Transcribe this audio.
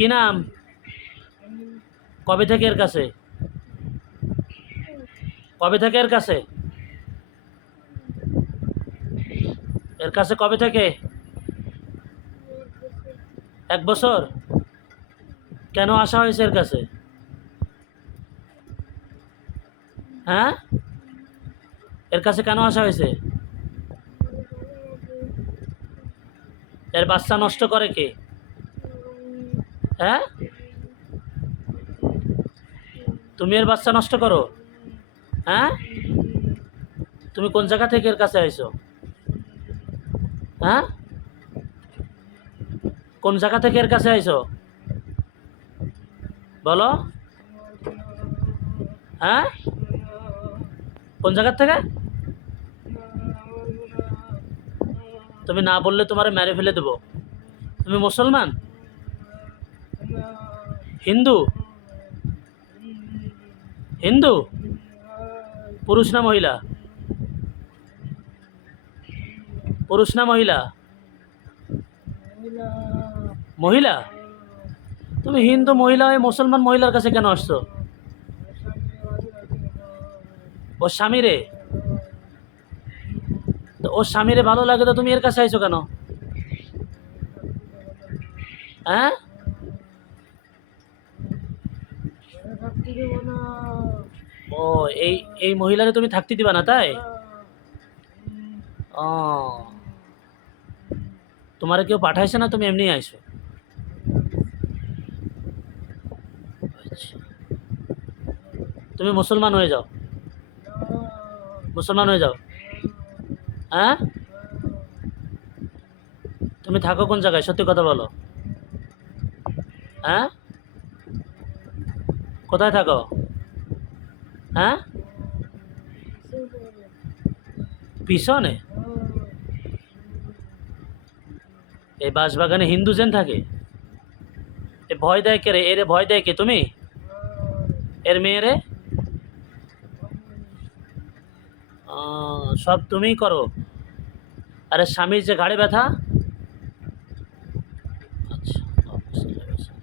কি নাম? কবে থেকে এর কাছে? কবে থেকে এর কাছে? এর কাছে কবে থেকে? এক বছর? কেন আসা হয়েছে এর কাছে? হ্যাঁ? এর কাছে কেন আসা হয়েছে? এর বাচ্চা নষ্ট করে কে? হ্যাঁ? তুমি এর বাচ্চা নষ্ট করো? হ্যাঁ? তুমি কোন জায়গা থেকে এর কাছে আইছো? হ্যাঁ? কোন জায়গা থেকে এর কাছে আইছো? বলো। হ্যাঁ? কোন জায়গার থেকে? তুমি না বললে তোমারে মেরে ফেলে দেবো। তুমি মুসলমান? হিন্দু? হিন্দু? পুরুষ না মহিলা? পুরুষ না মহিলা? মহিলা? তুমি হিন্দু মহিলা হয়ে মুসলমান মহিলার কাছে কেন আসছো? ও স্বামী রে তো ওর স্বামীরে ভালো লাগে তো তুমি এর কাছে আইছো কেন? হ্যাঁ? ও, এই এই মহিলারে তুমি থাকতে দিবা না, তাই? ও। তোমারে কেউ পাঠাইছে না, তুমি এমনি আইছো? আচ্ছা। তুমি মুসলমান হয়ে যাও। মুসলমান হয়ে যাও। হ্যাঁ? তুমি থাকো কোন জায়গায়, সত্যি কথা বলো। হ্যাঁ? কোথায় থাকো? হ্যাঁ? পিছনে? এই বাঁশবাগানে হিন্দুজেন থাকে? এ ভয় দেয় কে রে? এরে ভয় দেয় কে তুমি? এর মেয়েরে সব তুমিই করো। আরে স্বামীর যে ঘাড়ে ব্যথা?